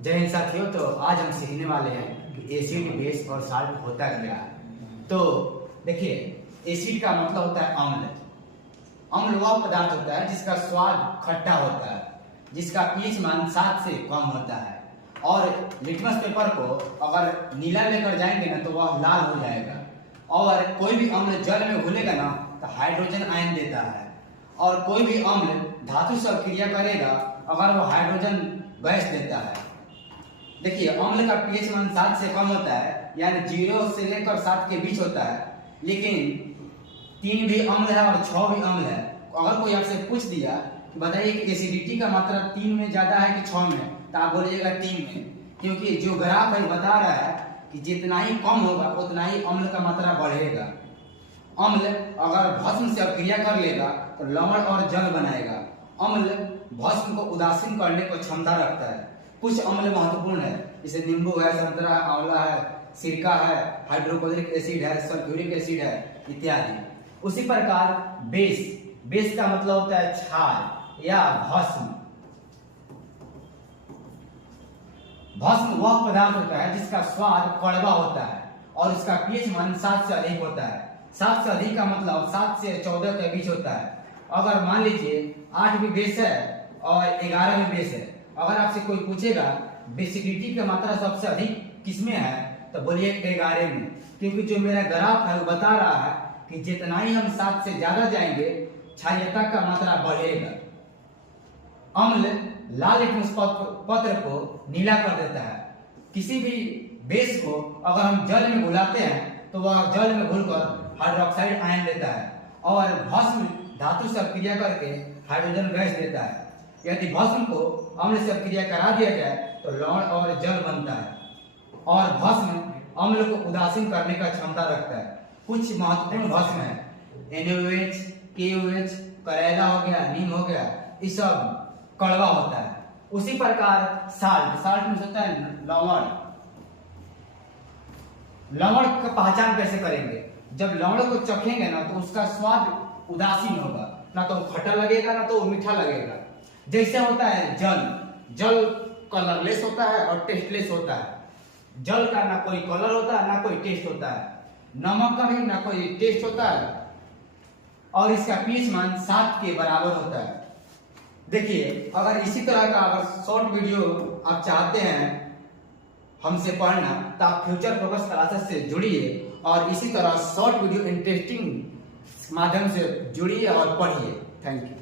जय हिंद साथियों। तो आज हम सीखने वाले हैं कि एसिड, बेस और साल्ट होता क्या है। तो देखिए, एसिड का मतलब होता है अम्ल। अम्ल वह पदार्थ होता है जिसका स्वाद खट्टा होता है, जिसका पीएच मान 7 से कम होता है। और लिटमस पेपर को अगर नीला लेकर जाएंगे ना तो वह लाल हो जाएगा। और कोई भी अम्ल जल में घुलेगा ना तो हाइड्रोजन आयन देता है। और कोई भी अम्ल धातु से क्रिया करेगा अगर वो हाइड्रोजन गैस देता है। देखिए, अम्ल का पीएच मान 7 से कम होता है, यानी 0 से लेकर 7 के बीच होता है। लेकिन 3 भी अम्ल है और 6 भी अम्ल है। अगर कोई आपसे पूछ दिया कि बताइए कि एसिडिटी का मात्रा 3 में ज्यादा है कि 6 में, तो आप बोलिएगा 3 में, क्योंकि जो ग्राफ है बता रहा है कि जितना ही कम होगा उतना ही अम्ल का मात्रा बढ़ेगा। अम्ल अगर भस्म से क्रिया कर लेगा तो लवण और जल बनाएगा। अम्ल भस्म को उदासीन करने की क्षमता रखता है। कुछ अम्ल महत्वपूर्ण है, जैसे नींबू है, संतरा, आंवला है, सिरका है, हाइड्रोक्लोरिक एसिड है, सल्फ्यूरिक एसिड है इत्यादि। उसी प्रकार बेस का मतलब होता है क्षार या भस्म। भस्म वह पदार्थ होता है जिसका स्वाद कड़वा होता है और इसका पीएच मान 7 से अधिक होता है। 7 से अधिक का मतलब 7 से 14 के बीच होता है। अगर मान लीजिए 8 भी बेस है और 11 भी बेस है, अगर आपसे कोई पूछेगा बेसिडिटी की मात्रा सबसे अधिक किसमें है, तो बोलिए 11 में, क्योंकि जो मेरा ग्राफ है वो बता रहा है कि जितना ही हम 7 से ज्यादा जाएंगे क्षारीयता का मात्रा बढ़ेगा। अम्ल लाल लिटमस पत्र को नीला कर देता है। किसी भी बेस को अगर हम जल में घुलाते हैं तो वह जल में घुलकर हाइड्रोक्साइड आयन देता है। और भस्म धातु से क्रिया करके हाइड्रोजन गैस देता है। यदि भस्म को अम्ल से क्रिया करा दिया जाए तो लवण और जल बनता है। और भस्म अम्ल को उदासीन करने का क्षमता रखता है। कुछ महत्वपूर्ण भस्म है, NaOH, KOH, करैला हो गया, नीम हो गया, ये सब कड़वा होता है। उसी प्रकार साल्ट में होता है लवण। लवण का पहचान कैसे करेंगे? जब लवण को चखेंगे ना तो उसका स्वाद उदासीन होगा, ना तो खट्टा लगेगा ना तो मीठा लगेगा। जैसे होता है जल कलरलेस होता है और टेस्टलेस होता है। जल का ना कोई कलर होता है ना कोई टेस्ट होता है। नमक का भी ना कोई टेस्ट होता है और इसका पीएच मान 7 के बराबर होता है। देखिए, अगर इसी तरह का अगर शॉर्ट वीडियो आप चाहते हैं हमसे पढ़ना तो आप फ्यूचर फोकस क्लासेस से जुड़िए और इसी तरह शॉर्ट वीडियो इंटरेस्टिंग माध्यम से जुड़िए और पढ़िए। Thank you.